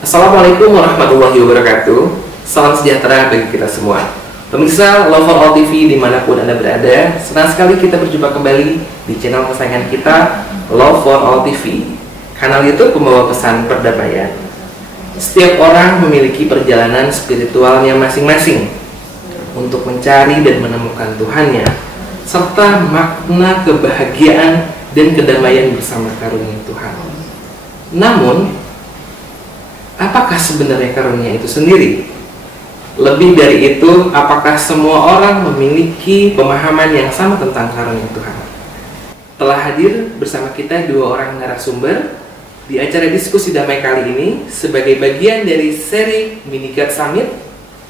Assalamualaikum warahmatullahi wabarakatuh. Salam sejahtera bagi kita semua. Pemirsa Love for All TV dimanapun Anda berada, senang sekali kita berjumpa kembali di channel kesayangan kita, Love for All TV. Kanal YouTube pembawa pesan perdamaian. Setiap orang memiliki perjalanan spiritualnya masing-masing untuk mencari dan menemukan Tuhannya, serta makna kebahagiaan dan kedamaian bersama karunia Tuhan. Namun, apakah sebenarnya karunia itu sendiri? Lebih dari itu, apakah semua orang memiliki pemahaman yang sama tentang karunia Tuhan? Telah hadir bersama kita dua orang narasumber di acara diskusi damai kali ini sebagai bagian dari seri Mini God Summit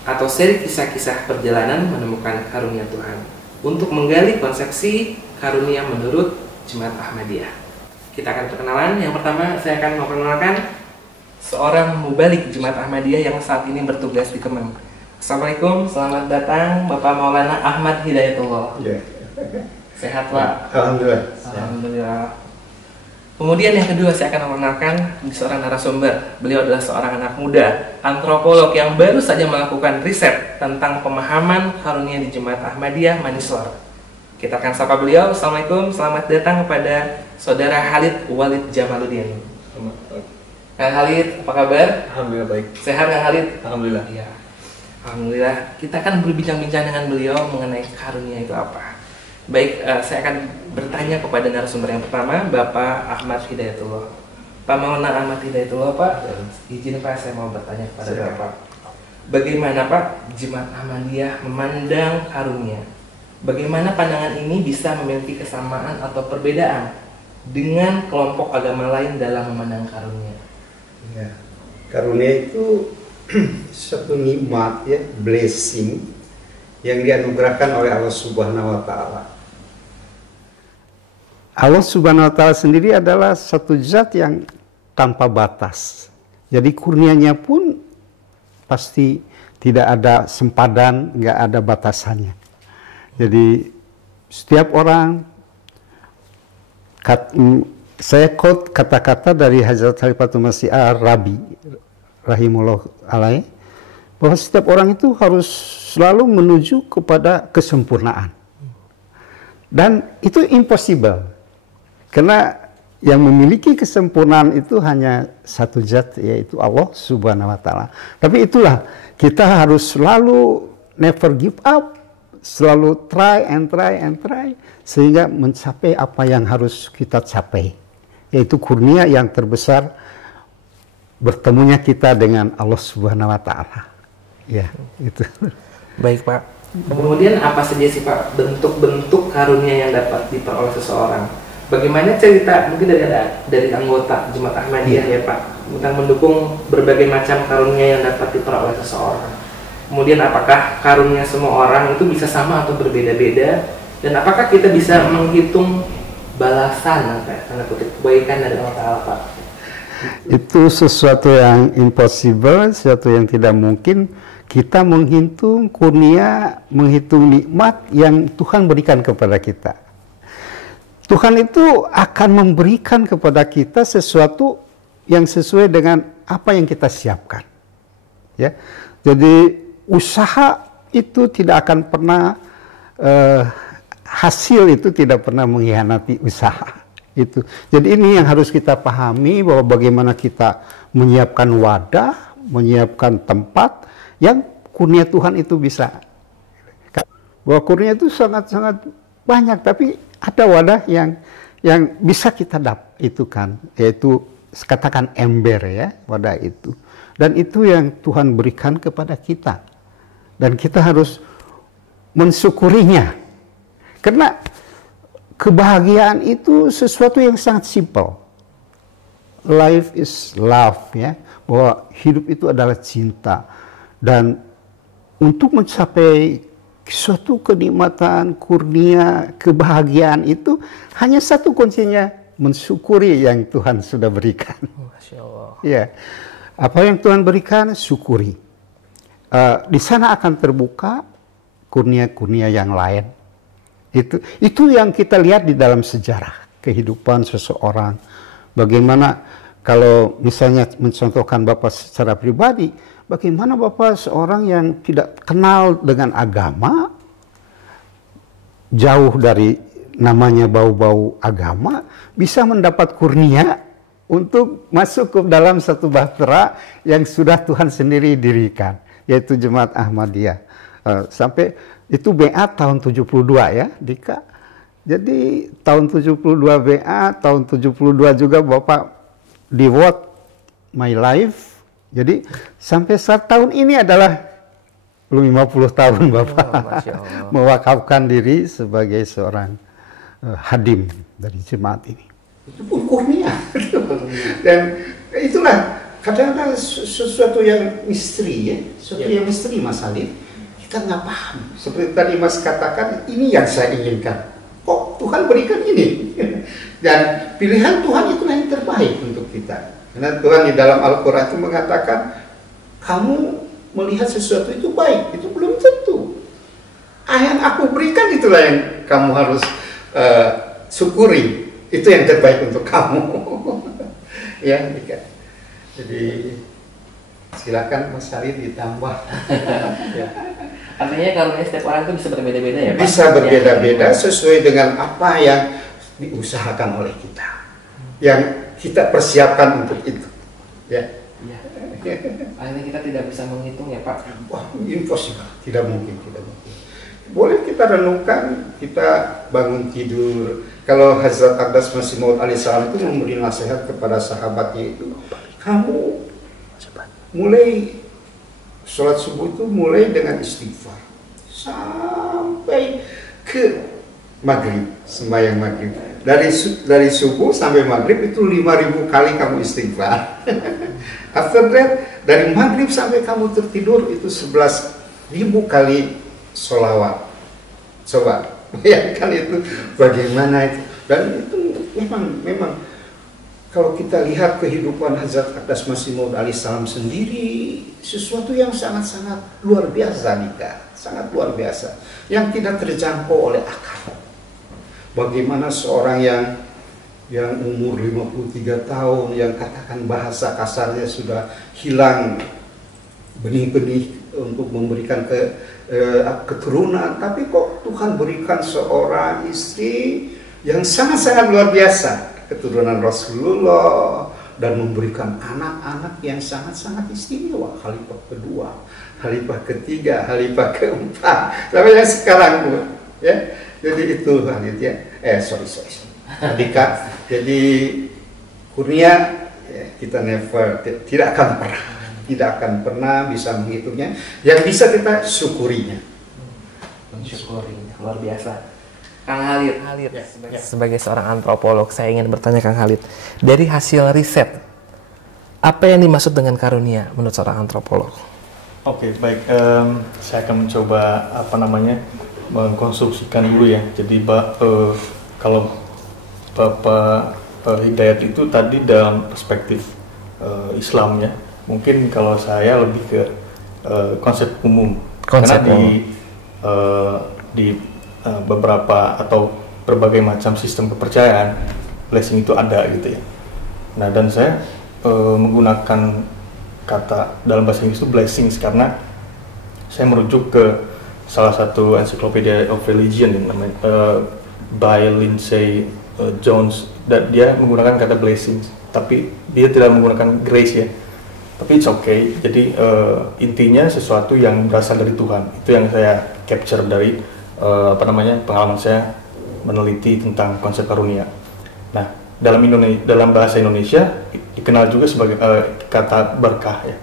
atau seri kisah-kisah perjalanan menemukan karunia Tuhan untuk menggali konsepsi karunia menurut Jemaat Ahmadiyah. Kita akan perkenalan. Yang pertama, saya akan memperkenalkan seorang mubalik Jemaat Ahmadiyah yang saat ini bertugas di Kemang. Assalamualaikum, selamat datang Bapak Maulana Ahmad Hidayatullah. Ya. Sehat Pak? Alhamdulillah. Alhamdulillah. Kemudian yang kedua, saya akan memperkenalkan seorang narasumber. Beliau adalah seorang anak muda, antropolog yang baru saja melakukan riset tentang pemahaman karunia di Jemaat Ahmadiyah Manisor. Kita akan sapa beliau. Assalamualaikum, selamat datang kepada Saudara Khalid Walid Jamaluddin. Kang Khalid, apa kabar? Alhamdulillah baik. Sehat Kang Khalid? Alhamdulillah. Iya. Alhamdulillah. Kita akan berbincang-bincang dengan beliau mengenai karunia itu apa. Baik, saya akan bertanya kepada narasumber yang pertama, Bapak Ahmad Hidayatullah. Pak Maulana Ahmad Hidayatullah, Pak, izin Pak, saya mau bertanya kepada Bapak. Bagaimana Pak Jemaat Ahmadiyah memandang karunia? Bagaimana pandangan ini bisa memiliki kesamaan atau perbedaan dengan kelompok agama lain dalam memandang karunia? Ya. Karunia itu satu nikmat, ya, blessing yang dianugerahkan oleh Allah Subhanahu wa taala. Allah Subhanahu wa taala sendiri adalah satu zat yang tanpa batas. Jadi kurnianya pun pasti tidak ada sempadan, nggak ada batasannya. Jadi setiap orang, saya quote kata-kata dari Hazrat Khalifatul Masih Ar-Rabi rahimahullah alaih, bahwa setiap orang itu harus selalu menuju kepada kesempurnaan. Dan itu impossible. Karena yang memiliki kesempurnaan itu hanya satu zat, yaitu Allah Subhanahu wa taala. Tapi itulah, kita harus selalu never give up, selalu try and try and try sehingga mencapai apa yang harus kita capai, yaitu kurnia yang terbesar, bertemunya kita dengan Allah Subhanahu wa taala. Ya, itu. Baik Pak. Kemudian apa saja sih Pak bentuk-bentuk karunia yang dapat diperoleh seseorang? Bagaimana cerita mungkin dari anggota Jemaat Ahmadiyah ya Pak tentang mendukung berbagai macam karunia yang dapat diperoleh seseorang? Kemudian apakah karunia semua orang itu bisa sama atau berbeda-beda? Dan apakah kita bisa menghitung balasan tanda kutip kebaikan dari Allah Ta'ala Pak? Itu sesuatu yang impossible, sesuatu yang tidak mungkin. Kita menghitung kurnia, menghitung nikmat yang Tuhan berikan kepada kita. Tuhan itu akan memberikan kepada kita sesuatu yang sesuai dengan apa yang kita siapkan. Ya, jadi usaha itu tidak akan pernah, hasil itu tidak pernah mengkhianati usaha. Itu. Jadi ini yang harus kita pahami, bahwa bagaimana kita menyiapkan wadah, menyiapkan tempat yang kurnia Tuhan itu bisa. Bahwa kurnia itu sangat-sangat banyak, tapi ada wadah yang bisa kita itu kan, yaitu katakan ember ya, wadah itu. Dan itu yang Tuhan berikan kepada kita. Dan kita harus mensyukurinya. Karena kebahagiaan itu sesuatu yang sangat simple. Life is love, ya. Bahwa hidup itu adalah cinta. Dan untuk mencapai suatu kenikmatan, kurnia, kebahagiaan itu hanya satu kuncinya, mensyukuri yang Tuhan sudah berikan. Masya Allah. Ya, apa yang Tuhan berikan, syukuri. Di sana akan terbuka kurnia-kurnia yang lain. Itu yang kita lihat di dalam sejarah kehidupan seseorang. Bagaimana Kalau misalnya mencontohkan Bapak secara pribadi, bagaimana Bapak seorang yang tidak kenal dengan agama, jauh dari namanya bau-bau agama, bisa mendapat kurnia untuk masuk ke dalam satu bahtera yang sudah Tuhan sendiri dirikan, yaitu Jemaat Ahmadiyah. Sampai itu BA tahun 72 ya, Dika. Jadi tahun 72 BA, tahun 72 juga Bapak devote my life. Jadi sampai saat tahun ini adalah belum 50 tahun Bapak mewakafkan diri sebagai seorang hadim dari jemaat ini. Itu pun kurnia. Dan itulah kadang-kadang sesuatu yang misteri ya, sesuatu yang misteri Mas Halid. Kita nggak paham. Seperti tadi Mas katakan, ini yang saya inginkan. Kok Tuhan berikan ini? Dan pilihan Tuhan itulah yang terbaik untuk kita. Karena Tuhan di dalam Al-Quran itu mengatakan, kamu melihat sesuatu itu baik, itu belum tentu. Yang aku berikan itulah yang kamu harus syukuri. Itu yang terbaik untuk kamu. Ya, jadi silakan Mas Halid ditambah. Ya. Artinya karunia setiap orang itu bisa berbeda-beda ya Pak? Bisa berbeda-beda sesuai dengan apa yang diusahakan oleh kita, yang kita persiapkan untuk itu. Ya. Ya. Akhirnya kita tidak bisa menghitung ya Pak? Wah, impossible, tidak mungkin, tidak mungkin. Boleh kita renungkan, kita bangun tidur. Kalau Hazrat Aqdas Masih Maud alaihissalam itu memberi nasihat kepada sahabatnya itu, kamu mulai sholat subuh itu mulai dengan istighfar sampai ke maghrib, sembahyang maghrib. Dari subuh sampai maghrib itu 5.000 kali kamu istighfar. After that, dari maghrib sampai kamu tertidur itu 11.000 kali sholawat. Coba bayangkan itu bagaimana itu. Dan itu memang kalau kita lihat kehidupan Hazrat Aqdas Masih Maud alaihissalam sendiri, sesuatu yang sangat-sangat luar biasa Nika, sangat luar biasa, yang tidak terjangkau oleh akal. Bagaimana seorang yang umur 53 tahun, yang katakan bahasa kasarnya sudah hilang benih-benih untuk memberikan keturunan, tapi kok Tuhan berikan seorang istri yang sangat-sangat luar biasa, keturunan Rasulullah, dan memberikan anak-anak yang sangat-sanat istimewa, khalifah kedua, khalifah ketiga, khalifah keempat, sampai yang sekarang ya. Jadi itu Halid ya. Sorry. Dika, jadi kurnia ya, kita tidak akan pernah bisa menghitungnya. Yang bisa kita syukurinya. Mensyukurinya, luar biasa. Kang Halid, sebagai seorang antropolog, saya ingin bertanya Kang Halid, dari hasil riset, apa yang dimaksud dengan karunia menurut seorang antropolog? Oke, baik. Saya akan mencoba mengkonstruksikan dulu ya. Jadi kalau Bapak Hidayat itu tadi dalam perspektif Islam ya. Mungkin kalau saya lebih ke konsep umum. Karena di beberapa atau berbagai macam sistem kepercayaan blessing itu ada gitu ya. Nah, dan saya menggunakan kata dalam bahasa Inggris itu blessings karena saya merujuk ke salah satu Encyclopedia of Religion yang namanya by Lindsay Jones, dan dia menggunakan kata blessings, tapi dia tidak menggunakan grace ya. Tapi it's okay. Jadi intinya sesuatu yang berasal dari Tuhan. Itu yang saya capture dari pengalaman saya meneliti tentang konsep karunia. Nah, dalam bahasa Indonesia dikenal juga sebagai kata berkah ya.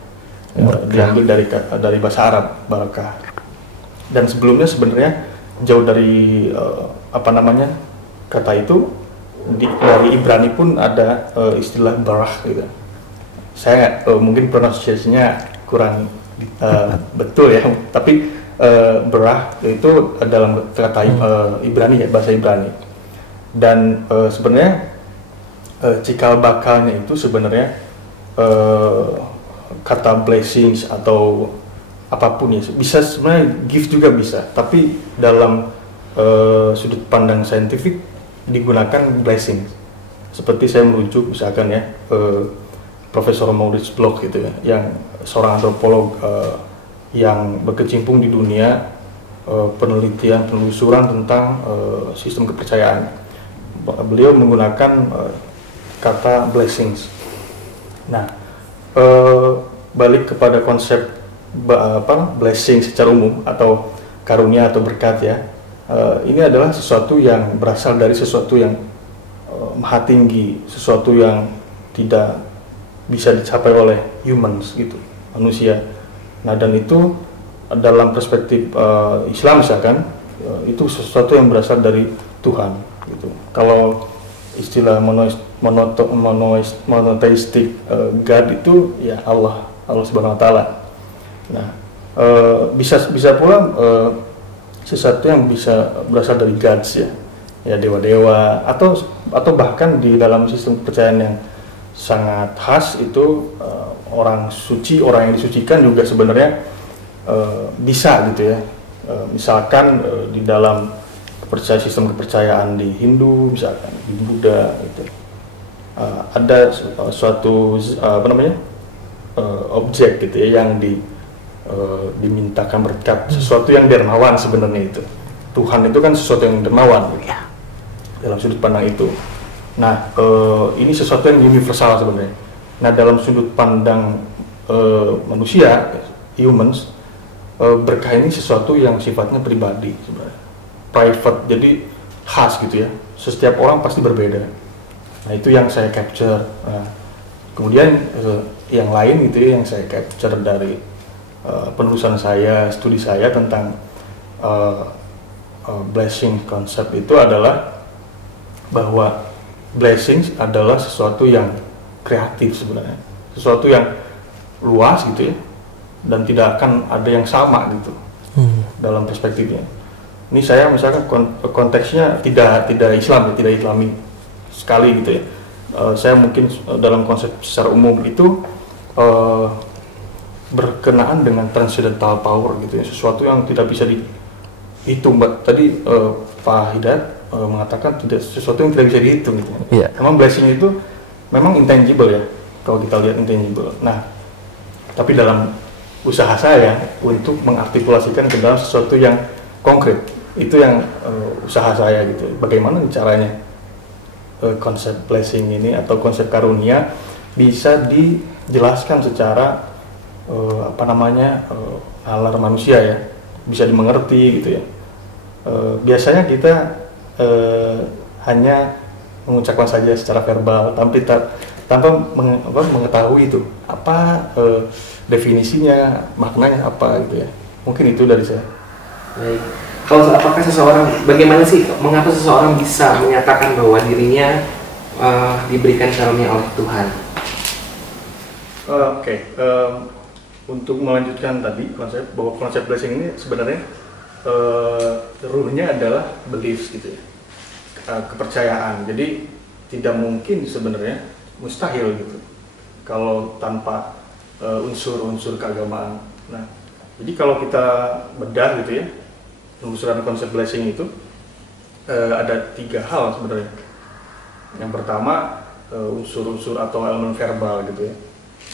Diambil dari bahasa Arab barakah. Dan sebelumnya sebenarnya jauh dari kata itu dari Ibrani pun ada istilah barah gitu. Saya mungkin pronunciation-nya kurang betul ya, tapi berah itu dalam kata Ibrani ya, bahasa Ibrani. Dan sebenarnya cikal bakalnya itu sebenarnya kata blessings atau apapun ya, bisa sebenarnya gift juga bisa, tapi dalam sudut pandang saintifik digunakan blessing. Seperti saya merujuk misalkan ya Profesor Maurice Bloch gitu ya, yang seorang antropolog yang berkecimpung di dunia penelitian penelusuran tentang sistem kepercayaan. Beliau menggunakan kata blessings. Nah, balik kepada konsep blessing secara umum atau karunia atau berkat ya. Ini adalah sesuatu yang berasal dari sesuatu yang maha tinggi, sesuatu yang tidak bisa dicapai oleh humans gitu, manusia. Nah, dan itu dalam perspektif Islam misalkan itu sesuatu yang berasal dari Tuhan gitu. Kalau istilah monotheistic God itu ya Allah Subhanahu wa taala. Nah, bisa pula sesuatu yang bisa berasal dari gods ya dewa-dewa atau bahkan di dalam sistem kepercayaan yang sangat khas itu orang suci, orang yang disucikan juga sebenarnya bisa gitu ya. Misalkan di dalam sistem kepercayaan di Hindu, misalkan di Buddha gitu, ada suatu objek gitu ya yang dimintakan berkat, sesuatu yang dermawan sebenarnya itu. Tuhan itu kan sesuatu yang dermawan gitu, dalam sudut pandang itu. Nah, ini sesuatu yang universal sebenarnya. Nah, dalam sudut pandang manusia, humans, berkah ini sesuatu yang sifatnya pribadi sebenarnya, private, jadi khas gitu ya. Setiap orang pasti berbeda. Nah, itu yang saya capture. Nah, kemudian yang lain itu yang saya capture dari penelusuran saya, studi saya tentang blessing konsep itu adalah bahwa blessings adalah sesuatu yang kreatif sebenarnya, sesuatu yang luas gitu ya, dan tidak akan ada yang sama gitu dalam perspektifnya. Ini saya misalkan konteksnya tidak Islam, tidak Islami sekali gitu ya. Saya mungkin dalam konsep secara umum itu berkenaan dengan transcendental power gitu ya, sesuatu yang tidak bisa dihitung. Tadi Pak Hidayat mengatakan sesuatu yang tidak bisa dihitung gitu. Yeah. Memang blessing itu memang intangible ya, kalau kita lihat intangible. Nah, tapi dalam usaha saya untuk mengartikulasikan ke dalam sesuatu yang konkret, itu yang usaha saya gitu. Bagaimana caranya konsep blessing ini atau konsep karunia bisa dijelaskan secara nalar manusia ya, bisa dimengerti gitu ya. Biasanya kita hanya mengucapkan saja secara verbal, tanpa mengetahui itu apa definisinya, maknanya apa gitu ya. Mungkin itu dari saya. Baik. Bagaimana sih, mengapa seseorang bisa menyatakan bahwa dirinya diberikan karunia oleh Tuhan? Untuk melanjutkan tadi konsep blessing ini sebenarnya ruhnya adalah belief gitu ya, kepercayaan. Jadi tidak mungkin sebenarnya, mustahil gitu kalau tanpa unsur-unsur keagamaan. Nah, jadi kalau kita bedah gitu ya, penelusuran konsep blessing itu ada 3 hal sebenarnya. Yang pertama unsur-unsur atau elemen verbal gitu ya.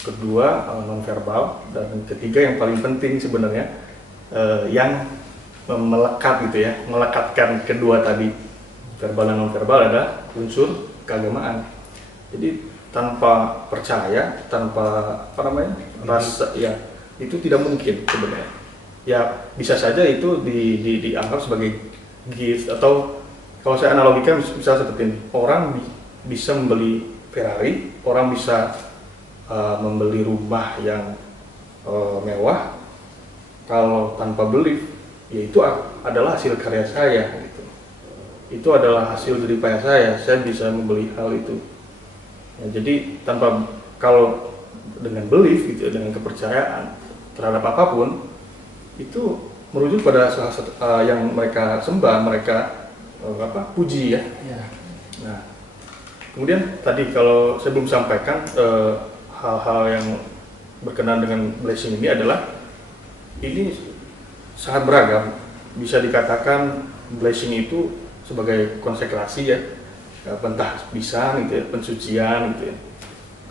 Kedua non verbal, dan ketiga yang paling penting sebenarnya yang melekat gitu ya, melekatkan kedua tadi, verbal dan non verbal, ada unsur keagamaan. Jadi tanpa percaya, tanpa rasa ya, itu tidak mungkin sebenarnya. Ya bisa saja itu dianggap sebagai gift, atau kalau saya analogikan bisa seperti ini, orang bisa membeli Ferrari, orang bisa membeli rumah yang mewah. Kalau tanpa belief, ya itu adalah hasil karya saya gitu. Itu adalah hasil jerih payah saya bisa membeli hal itu. Ya, jadi kalau dengan belief gitu, dengan kepercayaan terhadap apapun, itu merujuk pada salah satu yang mereka sembah, mereka puji ya. Nah, kemudian tadi kalau saya belum sampaikan hal-hal yang berkenaan dengan blessing ini adalah ini sangat beragam. Bisa dikatakan blessing itu sebagai konsekrasi ya, entah bisa gitu ya, pensucian gitu ya.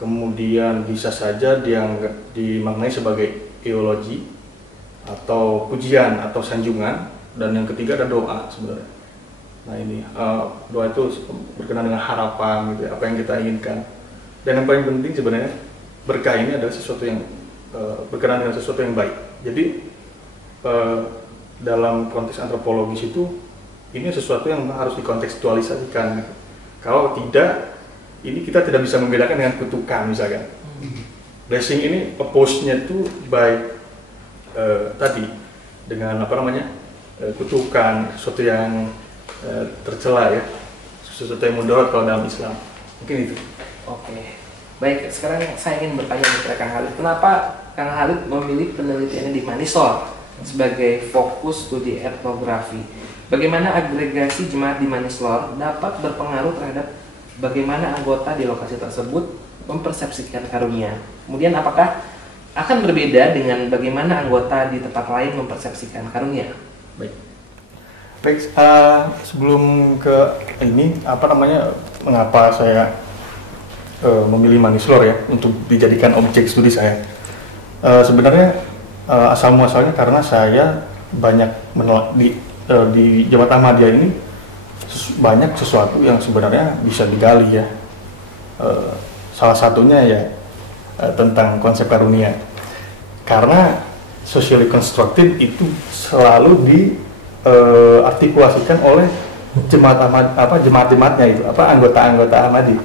kemudian bisa saja dimaknai sebagai eologi atau pujian atau sanjungan, dan yang ketiga ada doa sebenarnya. Nah ini doa itu berkenaan dengan harapan gitu ya, apa yang kita inginkan. Dan yang paling penting sebenarnya berkah ini adalah sesuatu yang berkenaan dengan sesuatu yang baik. Jadi dalam konteks antropologis itu ini sesuatu yang harus dikontekstualisasikan. Kalau tidak, ini kita tidak bisa membedakan dengan kutukan misalkan. Blessing ini oppose-nya itu by tadi dengan apa namanya kutukan, sesuatu yang tercela ya, sesuatu yang mudarat kalau dalam Islam. Mungkin itu. Oke. Baik, sekarang saya ingin bertanya kepada Kang Khalid, kenapa Kang Khalid memilih penelitiannya di Manisol sebagai fokus studi etnografi? Bagaimana agregasi jemaat di Manislor dapat berpengaruh terhadap bagaimana anggota di lokasi tersebut mempersepsikan karunia? Kemudian apakah akan berbeda dengan bagaimana anggota di tempat lain mempersepsikan karunia? Baik, sebelum ke ini, apa namanya, mengapa saya memilih Manislor ya untuk dijadikan objek studi saya? Sebenarnya asal muasalnya karena saya banyak menolak di Jemaat Ahmadiyah ini banyak sesuatu yang sebenarnya bisa digali ya. Salah satunya ya tentang konsep karunia. Karena socially constructed itu selalu diartikulasikan oleh jemaat-jemaatnya itu, anggota-anggota Ahmadi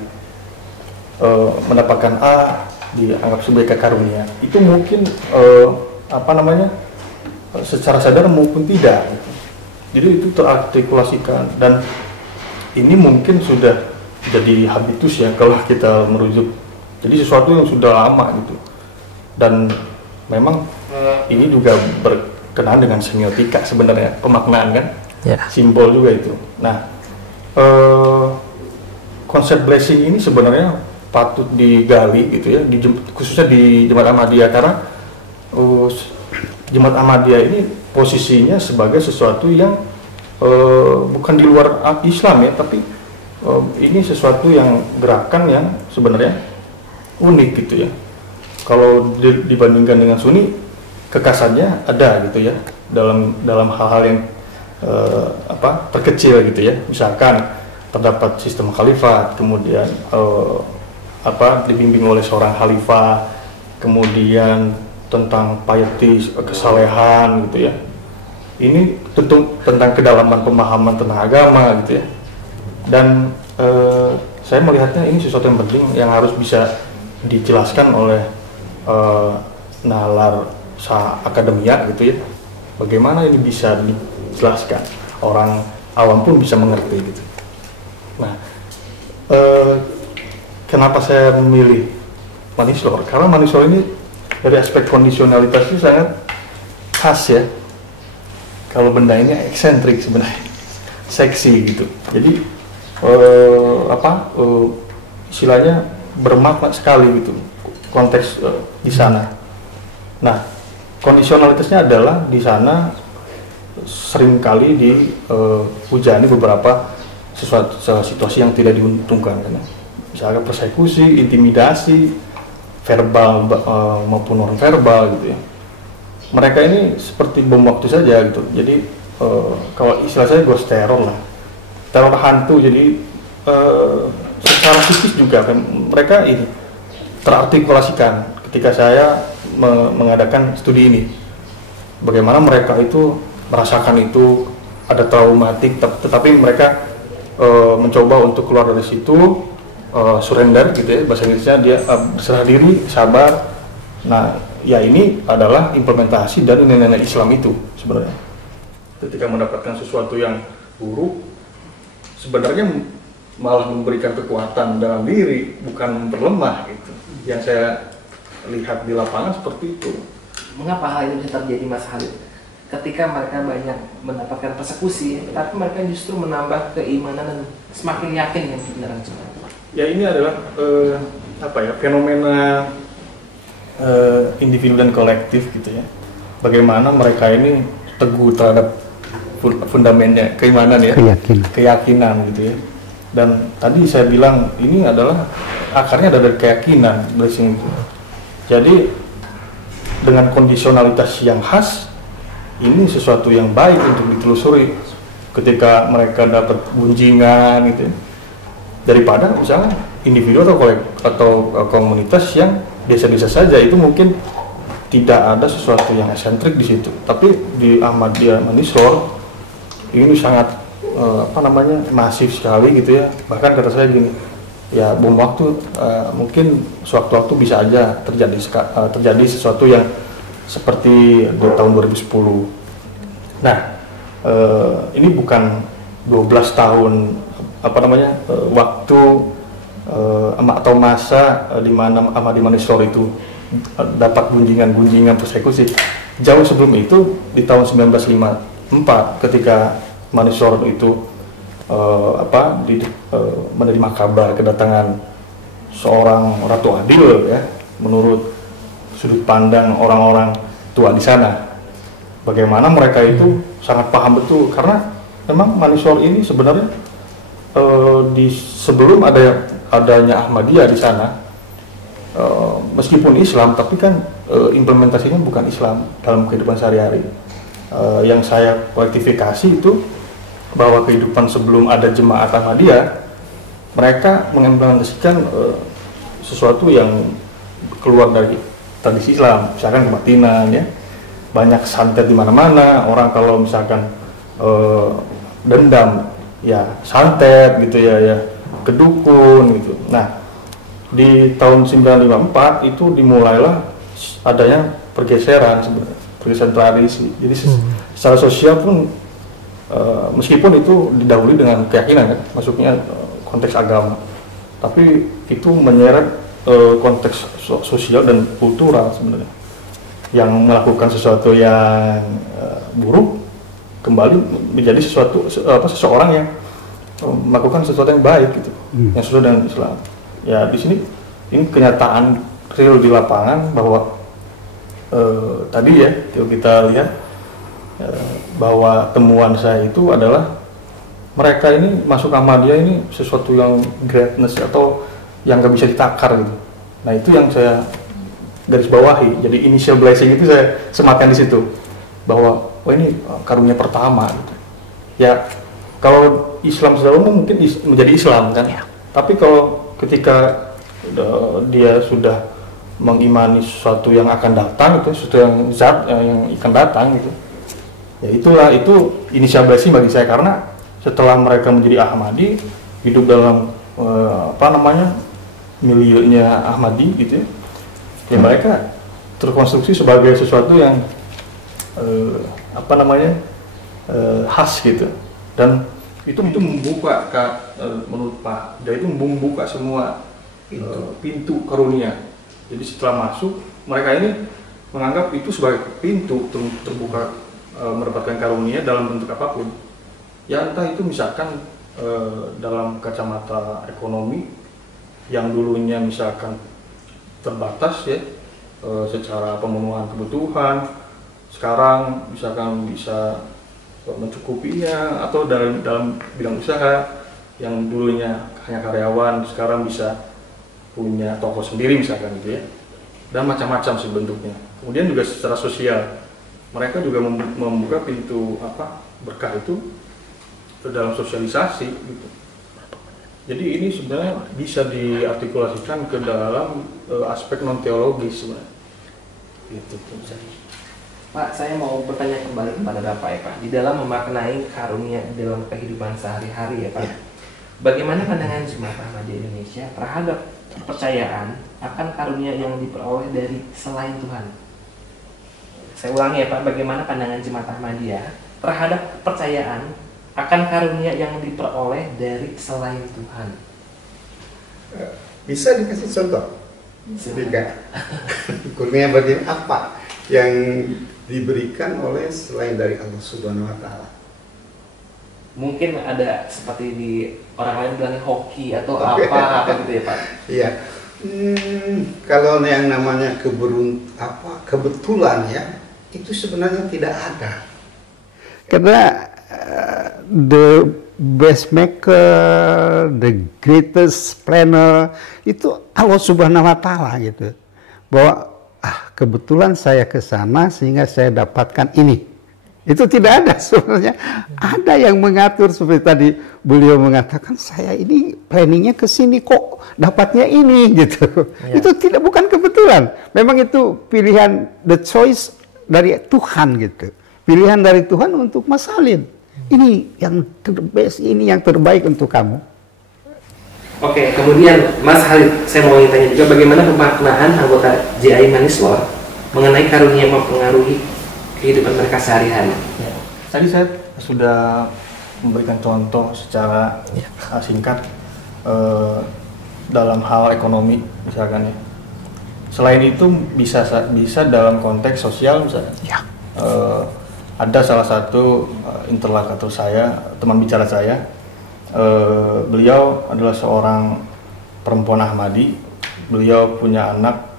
mendapatkan A dianggap sebagai karunia. Itu mungkin secara sadar maupun tidak. Gitu. Jadi itu terartikulasikan, dan ini mungkin sudah jadi habitus ya kalau kita merujuk. Jadi sesuatu yang sudah lama gitu. Dan memang ini juga berkenaan dengan semiotika sebenarnya, pemaknaan kan, simbol juga itu. Nah, konsep blessing ini sebenarnya patut digali gitu ya, khususnya di Jemaat Ahmadiyah, karena Jemaat Ahmadiyah ini posisinya sebagai sesuatu yang bukan di luar Islam ya, tapi ini sesuatu yang gerakan yang sebenarnya unik gitu ya. Kalau dibandingkan dengan Sunni, kekasannya ada gitu ya dalam hal-hal yang terkecil gitu ya. Misalkan terdapat sistem khalifat, kemudian dibimbing oleh seorang khalifah, kemudian tentang piety, kesalehan gitu ya. Ini tentu tentang kedalaman pemahaman tentang agama gitu ya. Dan saya melihatnya ini sesuatu yang penting yang harus bisa dijelaskan oleh nalar akademia gitu ya. Bagaimana ini bisa dijelaskan, orang awam pun bisa mengerti gitu. Nah, kenapa saya memilih Manislor? Karena Manislor ini dari aspek kondisionalitasnya sangat khas ya. Kalau benda ini eksentrik sebenarnya, seksi gitu. Jadi istilahnya bermakna sekali gitu konteks di sana. Nah, kondisionalitasnya adalah di sana seringkali dihujani beberapa situasi yang tidak diuntungkan kan. Misalnya persekusi, intimidasi, verbal maupun non verbal gitu ya. Mereka ini seperti bom waktu saja gitu. Jadi kalau istilah saya ghost terror lah, teror hantu. Jadi secara psikis juga kan mereka ini terartikulasikan ketika saya mengadakan studi ini. Bagaimana mereka itu merasakan itu ada traumatik, tetapi mereka mencoba untuk keluar dari situ, surrender gitu ya, bahasa Inggrisnya dia berserah diri, sabar. Nah, ya ini adalah implementasi dari nilai-nilai Islam itu sebenarnya. Ketika mendapatkan sesuatu yang buruk, sebenarnya malah memberikan kekuatan dalam diri, bukan memperlemah gitu. Yang saya lihat di lapangan seperti itu. Mengapa hal itu bisa terjadi, Mas Khalid? Ketika mereka banyak mendapatkan persekusi, tapi mereka justru menambah keimanan dan semakin yakin yang kebenaran Tuhan. Ya ini adalah fenomena individu dan kolektif gitu ya. Bagaimana mereka ini teguh terhadap fundamennya keimanan ya, keyakinan gitu ya. Dan tadi saya bilang ini adalah akarnya dari keyakinan blessing itu. Jadi dengan kondisionalitas yang khas, ini sesuatu yang baik untuk ditelusuri ketika mereka dapat gunjingan gitu, daripada misalnya individu atau komunitas yang biasa-biasa saja. Itu mungkin tidak ada sesuatu yang esentrik di situ. Tapi di Ahmadiyah Manisor ini sangat masif sekali gitu ya. Bahkan kata saya gini, ya bom waktu, mungkin sewaktu-waktu bisa aja terjadi sesuatu yang seperti di tahun 2010. Nah, ini bukan 12 tahun waktu atau masa di mana Ahmadiyah Manisor itu dapat gunjingan persekusi. Jauh sebelum itu, di tahun 1954 ketika Manisor itu menerima kabar kedatangan seorang ratu adil ya, menurut sudut pandang orang-orang tua di sana. Bagaimana mereka itu sangat paham betul, karena memang Manisor ini sebenarnya sebelum adanya Ahmadiyah di sana, meskipun Islam, tapi kan implementasinya bukan Islam dalam kehidupan sehari-hari. Yang saya kuantifikasi itu bahwa kehidupan sebelum ada jemaat Ahmadiyah, mereka mengimplementasikan sesuatu yang keluar dari tradisi Islam, misalkan kebatinan ya, banyak santet di mana-mana. Orang kalau misalkan dendam ya santet gitu ya ke dukun gitu. Nah, di tahun 1954 itu dimulailah adanya pergeseran tradisi. Jadi secara sosial pun meskipun itu didahului dengan keyakinan kan, masuknya konteks agama, tapi itu menyeret konteks sosial dan kultural sebenarnya. Yang melakukan sesuatu yang buruk kembali menjadi seseorang yang melakukan sesuatu yang baik gitu, yang sesuai dengan Islam. Ya di sini ini kenyataan real di lapangan bahwa tadi ya kita lihat bahwa temuan saya itu adalah mereka ini masuk Ahmadiyah ini sesuatu yang greatness atau yang gak bisa ditakar gitu. Nah itu yang saya garis bawahi. Jadi initial blessing itu saya sematkan di situ bahwa ini karunia pertama gitu. Ya kalau Islam secara umum mungkin menjadi Islam kan, tapi kalau ketika dia sudah mengimani sesuatu yang akan datang itu, sesuatu yang zat yang akan datang gitu, ya itu initial blessing bagi saya. Karena setelah mereka menjadi Ahmadi, hidup dalam milieunya Ahmadi gitu ya, mereka terkonstruksi sebagai sesuatu yang khas gitu. Dan itu membuka menurut Pak Dia itu membuka semua pintu karunia. Jadi setelah masuk, mereka ini menganggap itu sebagai pintu terbuka mendapatkan karunia dalam bentuk apapun. Ya entah itu misalkan dalam kacamata ekonomi yang dulunya misalkan terbatas ya, secara pemenuhan kebutuhan, sekarang misalkan bisa mencukupinya, atau dalam bidang usaha yang dulunya hanya karyawan sekarang bisa punya toko sendiri misalkan gitu ya, dan macam-macam sih bentuknya. Kemudian juga secara sosial mereka juga membuka pintu berkah itu dalam sosialisasi gitu. Jadi ini sebenarnya bisa diartikulasikan ke dalam aspek non teologis sebenarnya. Gitu. Pak, saya mau bertanya kembali kepada Bapak ya Pak, di dalam memaknai karunia dalam kehidupan sehari-hari ya Pak. Bagaimana pandangan Jemaat Ahmadiyah Indonesia terhadap kepercayaan akan karunia yang diperoleh dari selain Tuhan? Saya ulangi ya Pak, bagaimana pandangan Jemaat Ahmadiyah terhadap kepercayaan akan karunia yang diperoleh dari selain Tuhan? Bisa dikasih contoh? Bisa. Kurnia bagaimana apa yang diberikan oleh selain dari Allah Subhanahu Wa Taala? Mungkin ada seperti di orang lain bilangnya hoki atau apa gitu ya Pak? Iya. Kalau yang namanya kebetulan ya, itu sebenarnya tidak ada. Karena the best maker, the greatest planner, itu Allah Subhanahu wa Ta'ala gitu. Bahwa kebetulan saya ke sana sehingga saya dapatkan ini. Itu tidak ada sebenarnya. Ada yang mengatur seperti tadi beliau mengatakan, saya ini planningnya ke sini kok dapatnya ini gitu. Ya. Itu bukan kebetulan. Memang itu pilihan, the choice dari Tuhan gitu. Pilihan dari Tuhan untuk Mas Halid. Ini yang terbest, ini yang terbaik untuk kamu. Oke, kemudian Mas Halid, saya mau tanya juga bagaimana pemaknaan anggota JI Manislor mengenai karunia yang mempengaruhi kehidupan mereka sehari-hari. Ya. Tadi saya sudah memberikan contoh secara singkat dalam hal ekonomi misalkan ya. Selain itu bisa dalam konteks sosial misalnya. Ya. Ada salah satu interlokutor saya, teman bicara saya, beliau adalah seorang perempuan Ahmadi. Beliau punya anak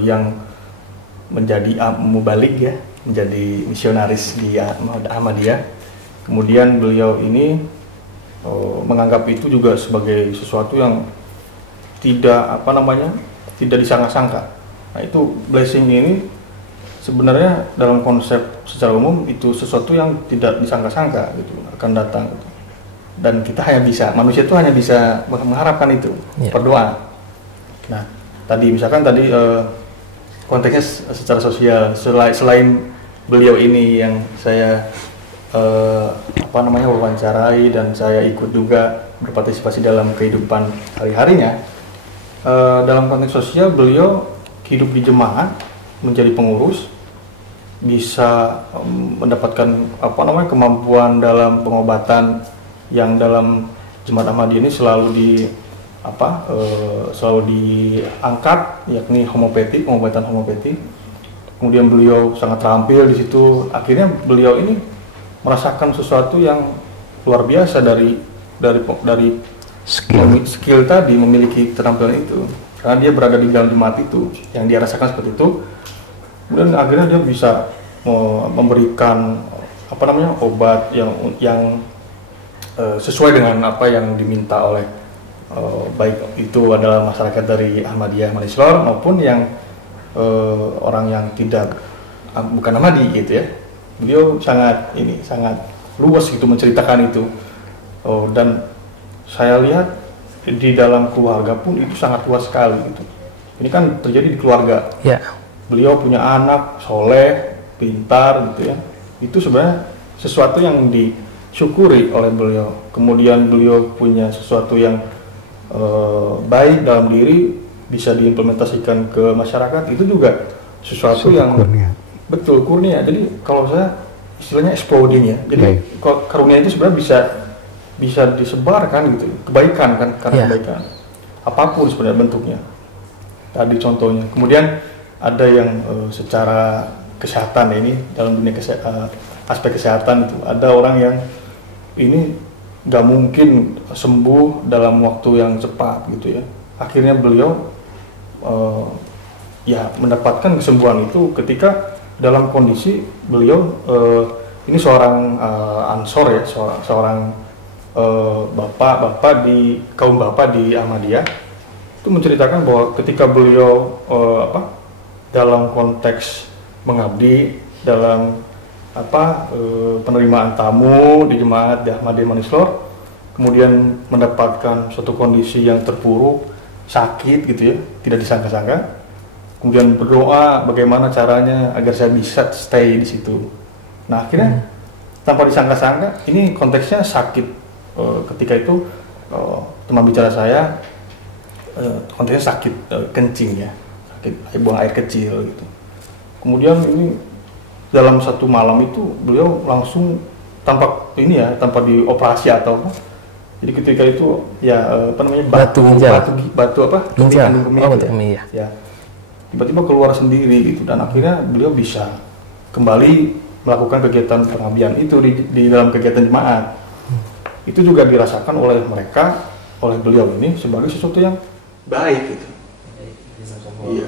yang menjadi mubalik ya, menjadi misionaris di Ahmadiyah. Kemudian beliau ini menganggap itu juga sebagai sesuatu yang tidak tidak disangka-sangka. Nah itu blessing ini sebenarnya dalam konsep secara umum itu sesuatu yang tidak disangka-sangka gitu akan datang gitu. Dan kita manusia itu hanya bisa mengharapkan itu, berdoa. Nah misalkan tadi konteksnya secara sosial, selain beliau ini yang saya wawancarai dan saya ikut juga berpartisipasi dalam kehidupan hari-harinya, dalam konteks sosial beliau hidup di jemaat, menjadi pengurus, bisa mendapatkan kemampuan dalam pengobatan yang dalam jemaat Ahmadiyah ini selalu diangkat, yakni pengobatan homeopatik. Kemudian beliau sangat terampil di situ. Akhirnya beliau ini merasakan sesuatu yang luar biasa dari skill tadi, memiliki keterampilan itu. Karena dia berada di dalam jemaat itu, yang dia rasakan seperti itu. Kemudian akhirnya dia bisa memberikan obat yang sesuai dengan apa yang diminta oleh baik itu adalah masyarakat dari Ahmadiyah Manislor maupun yang orang yang bukan Ahmadi gitu ya. Beliau sangat luas gitu menceritakan itu. Dan saya lihat di dalam keluarga pun itu sangat luas sekali gitu. Ini kan terjadi di keluarga. Yeah. Beliau punya anak soleh, pintar gitu ya. Itu sebenarnya sesuatu yang disyukuri oleh beliau. Kemudian beliau punya sesuatu yang baik dalam diri, bisa diimplementasikan ke masyarakat, itu juga sesuatu yang kurnia. Betul, kurnia. Jadi kalau saya istilahnya exploding ya. Jadi karunia itu sebenarnya bisa disebarkan gitu, kebaikan kan, karena kebaikan apapun sebenarnya bentuknya. Tadi contohnya. Kemudian ada yang secara kesehatan ini dalam dunia aspek kesehatan itu ada orang yang ini nggak mungkin sembuh dalam waktu yang cepat gitu ya. Akhirnya beliau mendapatkan kesembuhan itu ketika dalam kondisi beliau ini seorang ansor ya, seorang bapak di kaum bapak di Ahmadiyah itu menceritakan bahwa ketika beliau dalam konteks mengabdi dalam penerimaan tamu di jemaat di Ahmadiyah Manislor, kemudian mendapatkan suatu kondisi yang terpuruk, sakit gitu ya, tidak disangka-sangka, kemudian berdoa bagaimana caranya agar saya bisa stay di situ. Nah akhirnya tanpa disangka-sangka, ini konteksnya sakit. Ketika itu teman bicara saya konteksnya sakit kencing ya, sakit buang air kecil gitu. Kemudian ini dalam satu malam itu beliau langsung tanpa dioperasi atau apa. Jadi ketika itu batu kemih ya. Tiba-tiba keluar sendiri gitu, dan akhirnya beliau bisa kembali melakukan kegiatan pengabdian itu di dalam kegiatan jemaat. Itu juga dirasakan oleh beliau ini sebagai sesuatu yang baik gitu. Iya.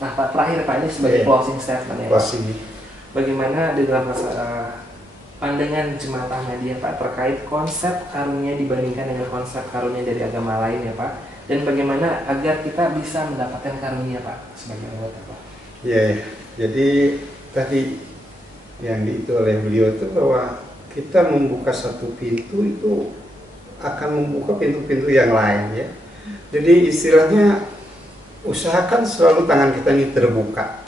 Nah Pak, terakhir Pak, ini sebagai closing statement ya. bagaimana di dalam pandangan Jemaat Ahmadiyah Pak terkait konsep karunia dibandingkan dengan konsep karunia dari agama lain ya Pak, dan bagaimana agar kita bisa mendapatkan karunia Pak sebagai anggota Pak? Ya, jadi tadi yang itu oleh beliau itu bahwa kita membuka satu pintu itu akan membuka pintu-pintu yang lain ya. Jadi istilahnya usahakan selalu tangan kita ini terbuka,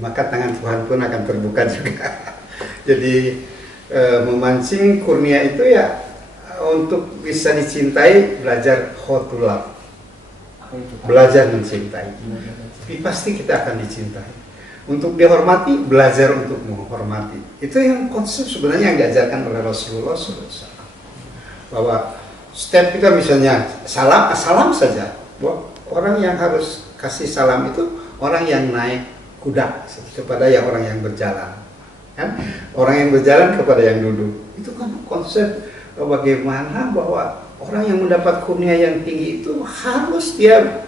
maka tangan Tuhan pun akan terbuka juga. Jadi memancing kurnia itu ya untuk bisa dicintai, belajar how to love, belajar mencintai. Pasti kita akan dicintai. Untuk dihormati, belajar untuk menghormati. Itu yang konsep sebenarnya yang diajarkan oleh Rasulullah SAW. Bahwa step kita misalnya salam saja. Bahwa orang yang harus kasih salam itu orang yang naik kuda kepada yang orang yang berjalan. Kan? Orang yang berjalan kepada yang duduk. Itu kan konsep bagaimana bahwa orang yang mendapat kurnia yang tinggi itu harus dia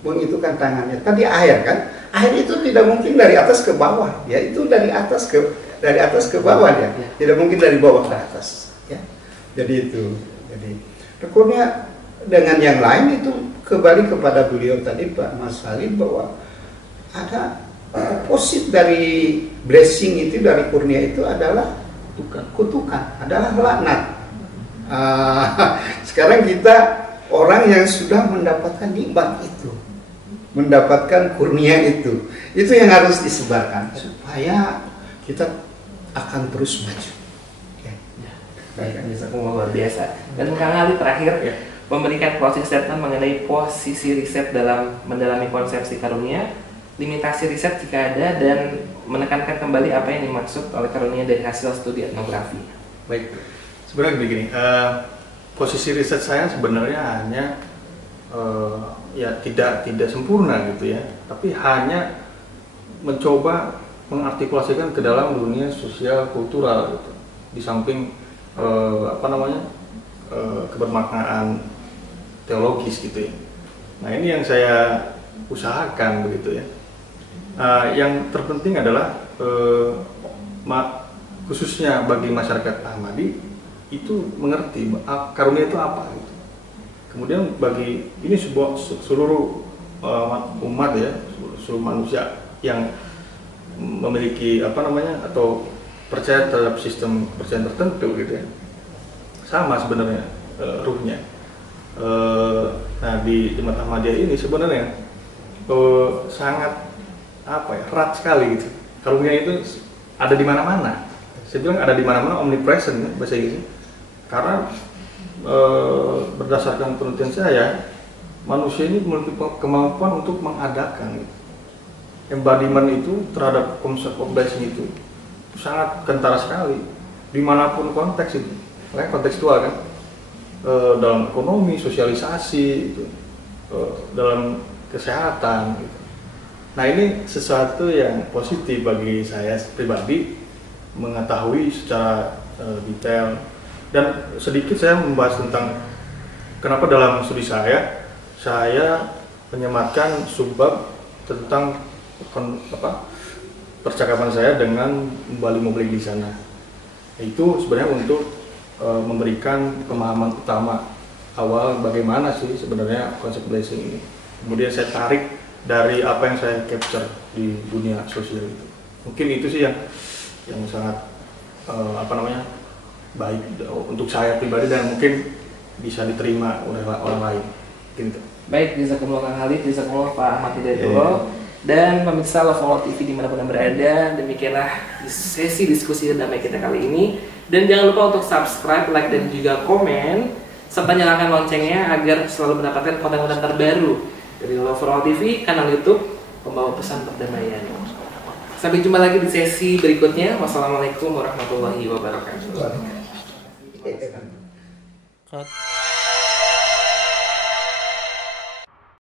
mengitukan tangannya. Tadi air kan, air itu tidak mungkin dari atas ke bawah, ya itu dari atas ke bawah ya, tidak mungkin dari bawah ke atas. Ya. Jadi itu, jadi kurnia dengan yang lain itu kembali kepada beliau tadi Pak Mas Halid bahwa ada opposite dari blessing itu, dari kurnia itu adalah kutukan, adalah laknat. Sekarang kita orang yang sudah mendapatkan nikmat itu, mendapatkan kurnia itu yang harus disebarkan supaya kita akan terus maju. Baik, luar biasa. Dan Kang Ali terakhir memberikan closing statement mengenai posisi riset dalam mendalami konsepsi karunia, limitasi riset jika ada, dan menekankan kembali apa yang dimaksud oleh karunia dari hasil studi etnografi. Baik, sebenarnya begini, posisi riset saya sebenarnya hanya ya tidak sempurna gitu ya, tapi hanya mencoba mengartikulasikan ke dalam dunia sosial kultural gitu. Di samping kebermaknaan teologis gitu ya. Nah ini yang saya usahakan begitu ya. Yang terpenting adalah khususnya bagi masyarakat Ahmadi itu mengerti karunia itu apa gitu. Kemudian bagi ini seluruh umat ya, seluruh manusia yang memiliki atau percaya terhadap sistem kepercayaan tertentu gitu ya, sama sebenarnya ruhnya. Nah di Jemaat Ahmadiyah ini sebenarnya sangat erat sekali gitu. Karunia itu ada di mana-mana. Saya bilang ada di mana-mana, omnipresent ya, bahasa Inggrisnya. Karena berdasarkan penelitian saya, manusia ini memiliki kemampuan untuk mengadakan gitu. Embodiment itu terhadap konsep of blessing itu sangat kentara sekali dimanapun konteks itu, kontekstual kan, dalam ekonomi, sosialisasi itu, dalam kesehatan gitu. Nah ini sesuatu yang positif bagi saya pribadi mengetahui secara detail, dan sedikit saya membahas tentang kenapa dalam studi saya menyematkan subbab tentang percakapan saya dengan mubalik di sana. Itu sebenarnya untuk memberikan pemahaman utama awal bagaimana sih sebenarnya konsep blessing ini. Kemudian saya tarik dari apa yang saya capture di dunia sosial itu. Mungkin itu sih yang sangat baik untuk saya pribadi dan mungkin bisa diterima oleh orang lain. Gitu. Baik, jazakumullah Kang Halid, jazakumullah Pak Ahmad Hidayatullah. Dan pemirsa Love All TV dimanapun Anda berada, demikianlah sesi diskusi damai kita kali ini. Dan jangan lupa untuk subscribe, like, dan juga komen, serta nyalakan loncengnya agar selalu mendapatkan konten-konten terbaru dari Love All TV, kanal YouTube pembawa pesan perdamaian. Sampai jumpa lagi di sesi berikutnya. Wassalamualaikum warahmatullahi wabarakatuh.